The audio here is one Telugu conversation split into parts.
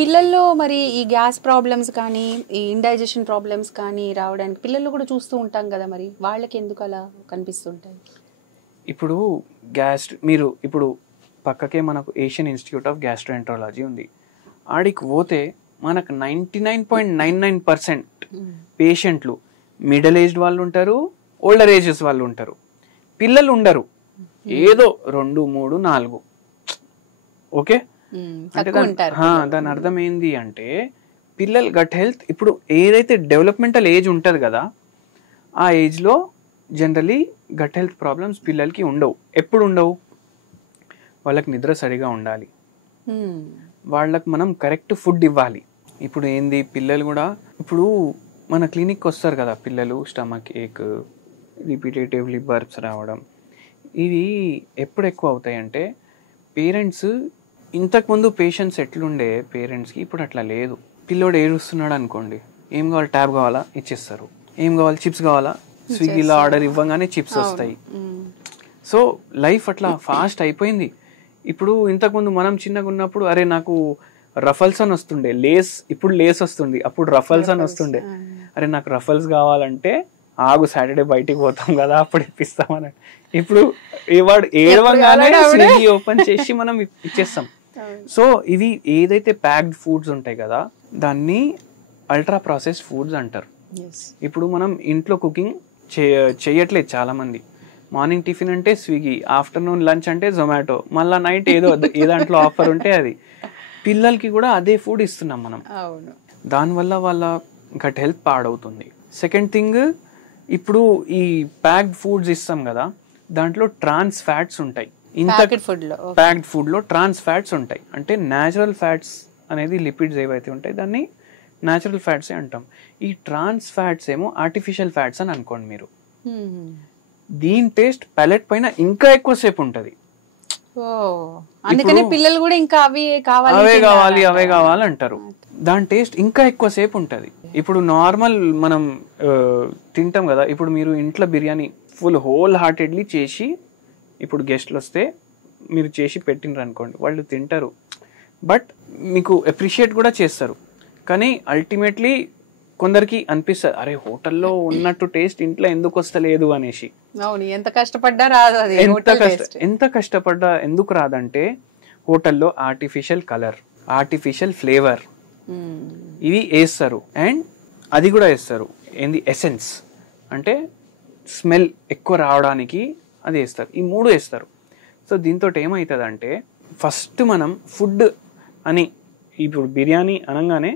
పిల్లల్లో మరి ఈ గ్యాస్ ప్రాబ్లమ్స్ కానీ ఈ ఇండైజెషన్ ప్రాబ్లమ్స్ కానీ రావడానికి పిల్లలు కూడా చూస్తూ ఉంటాం కదా, మరి వాళ్ళకి ఎందుకు అలా కనిపిస్తుంటాయి? ఇప్పుడు మీరు ఇప్పుడు పక్కకే మనకు ఏషియన్ ఇన్స్టిట్యూట్ ఆఫ్ గ్యాస్ట్రోఎంట్రాలజీ ఉంది. ఆడికి పోతే మనకు 99.99% పేషెంట్లు మిడిల్ ఏజ్డ్ వాళ్ళు ఉంటారు, ఓల్డర్ ఏజెస్ వాళ్ళు ఉంటారు, పిల్లలు ఉండరు. ఏదో 2, 3, 4. ఓకే, అంటే దాని అర్థం ఏంది అంటే పిల్లలు గట్ హెల్త్ ఇప్పుడు ఏదైతే డెవలప్మెంటల్ ఏజ్ ఉంటుంది కదా, ఆ ఏజ్లో జనరలీ గట్ హెల్త్ ప్రాబ్లమ్స్ పిల్లలకి ఉండవు. ఎప్పుడు ఉండవు? వాళ్ళకి నిద్ర సరిగా ఉండాలి, వాళ్ళకి మనం కరెక్ట్ ఫుడ్ ఇవ్వాలి. ఇప్పుడు ఏంది పిల్లలు కూడా ఇప్పుడు మన క్లినిక్కి వస్తారు కదా పిల్లలు, స్టమక్ ఏక్, రిపీటేటివ్లీ బర్ప్స్ రావడం, ఇవి ఎప్పుడు ఎక్కువ అవుతాయి అంటే పేరెంట్స్ ఇంతకుముందు పేషెంట్స్ ఎట్లుండే పేరెంట్స్కి ఇప్పుడు అట్లా లేదు. పిల్లోడు ఏడుస్తున్నాడు అనుకోండి, ఏం కావాలి, ట్యాబ్ కావాలా ఇచ్చేస్తారు, ఏం కావాలి, చిప్స్ కావాలా, స్విగ్గీలో ఆర్డర్ ఇవ్వగానే చిప్స్ వస్తాయి. సో లైఫ్ అట్లా ఫాస్ట్ అయిపోయింది. ఇప్పుడు ఇంతకుముందు మనం చిన్నగా ఉన్నప్పుడు అరే నాకు రఫల్స్ అని వస్తుండే, లేస్, ఇప్పుడు లేస్ వస్తుంది, అప్పుడు రఫల్స్ అని వస్తుండే. అరే నాకు రఫల్స్ కావాలంటే ఆగు సాటర్డే బయటికి పోతాం కదా అప్పుడు ఇప్పిస్తామని. ఇప్పుడు వాడు ఏడవగానే స్విగ్గీ ఓపెన్ చేసి మనం ఇచ్చేస్తాం. సో ఇవి ఏదైతే ప్యాక్డ్ ఫుడ్స్ ఉంటాయి కదా దాన్ని అల్ట్రా ప్రాసెస్డ్ ఫుడ్స్ అంటారు. ఇప్పుడు మనం ఇంట్లో కుకింగ్ చేయట్లేదు చాలా మంది. మార్నింగ్ టిఫిన్ అంటే స్విగ్గీ, ఆఫ్టర్నూన్ లంచ్ అంటే జొమాటో, మళ్ళీ నైట్ ఏదో ఏ దాంట్లో ఆఫర్ ఉంటే అది. పిల్లలకి కూడా అదే ఫుడ్ ఇస్తున్నాం మనం. దానివల్ల వాళ్ళ గట్ హెల్త్ పాడవుతుంది. సెకండ్ థింగ్, ఇప్పుడు ఈ ప్యాక్డ్ ఫుడ్స్ ఇస్తాం కదా దాంట్లో ట్రాన్స్ ఫ్యాట్స్ ఉంటాయి. ప్యాక్డ్ ఫుడ్ లో ట్రాన్స్ ఫ్యాట్స్ ఉంటాయి. అంటే న్యాచురల్ ఫ్యాట్స్ అనేది లిపిడ్స్ ఏవైతే ఉంటాయి దాన్ని న్యాచురల్ ఫ్యాట్స్ అంటాం. ఈ ట్రాన్స్ ఫ్యాట్స్ ఏమో ఆర్టిఫిషియల్ ఫ్యాట్స్ అని అనుకోండి మీరు. దీని టేస్ట్ ప్యాలెట్ పైన ఇంకా ఎక్కువసేపు ఉంటది. అందుకని పిల్లలు కూడా ఇంకా అవే కావాలి అంటారు. దాని టేస్ట్ ఇంకా ఎక్కువసేపు ఉంటది. ఇప్పుడు నార్మల్ మనం తింటాం కదా, ఇప్పుడు మీరు ఇంట్లో బిర్యానీ ఫుల్ హోల్ హార్టెడ్లీ చేసి ఇప్పుడు గెస్ట్లు వస్తే మీరు చేసి పెట్టినరు అనుకోండి, వాళ్ళు తింటారు, బట్ మీకు అప్రిషియేట్ కూడా చేస్తారు. కానీ అల్టిమేట్లీ కొందరికి అనిపిస్తుంది అరే హోటల్లో ఉన్నట్టు టేస్ట్ ఇంట్లో ఎందుకు వస్తలేదు అనేసి. ఎంత కష్టపడ్డా రాదు. ఎంత కష్టపడ్డా ఎందుకు రాదంటే హోటల్లో ఆర్టిఫిషియల్ కలర్, ఆర్టిఫిషియల్ ఫ్లేవర్ ఇవి వేస్తారు. అండ్ అది కూడా వేస్తారు ఏంది ఎసెన్స్, అంటే స్మెల్ ఎక్కువ రావడానికి అది వేస్తారు. ఈ 3 వేస్తారు. సో దీంతో ఏమవుతుందంటే ఫస్ట్ మనం ఫుడ్ అని ఇప్పుడు బిర్యానీ అనగానే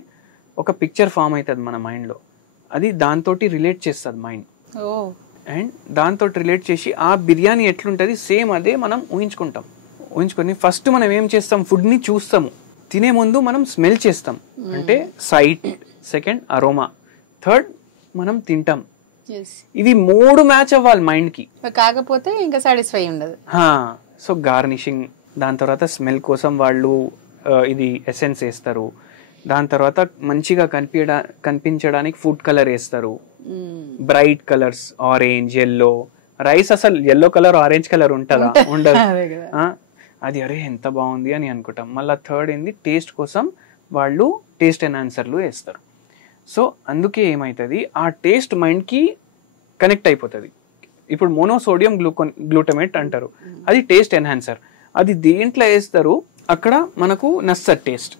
ఒక పిక్చర్ ఫామ్ అవుతుంది మన మైండ్లో, అది దాంతో రిలేట్ చేస్తుంది మైండ్. అండ్ దాంతో రిలేట్ చేసి ఆ బిర్యానీ ఎట్లుంటుంది సేమ్ అదే మనం ఊహించుకొని ఫస్ట్ మనం ఏం చేస్తాం, ఫుడ్ని చూస్తాము, తినే ముందు మనం స్మెల్ చేస్తాం, అంటే సైట్, సెకండ్ అరోమా, థర్డ్ మనం తింటాం. ఇవి 3 మ్యాచ్ అవ్వాలి మైండ్ కి, కాకపోతే ఇంకా సాటిస్ఫై ఉండదు. సో గార్నిషింగ్, దాని తర్వాత స్మెల్ కోసం వాళ్ళు ఇది ఎసెన్స్ వేస్తారు, దాని తర్వాత మంచిగా కనిపించడానికి ఫుడ్ కలర్ వేస్తారు, bright colours, orange, yellow. Rice అసలు ఎల్లో కలర్ ఆరెంజ్ కలర్ ఉంటుందా? ఉండదు. అది అరే ఎంత బాగుంది అని అనుకుంటాం. మళ్ళీ థర్డ్ ఏంది, టేస్ట్ కోసం వాళ్ళు టేస్ట్ ఎన్హాన్సర్లు వేస్తారు. సో అందుకే ఏమవుతుంది, ఆ టేస్ట్ మైండ్కి కనెక్ట్ అయిపోతుంది. ఇప్పుడు మోనోసోడియం గ్లూటమేట్ అంటారు, అది టేస్ట్ ఎన్హాన్సర్. అది దేంట్లో వేస్తారు, అక్కడ మనకు నచ్చదు టేస్ట్.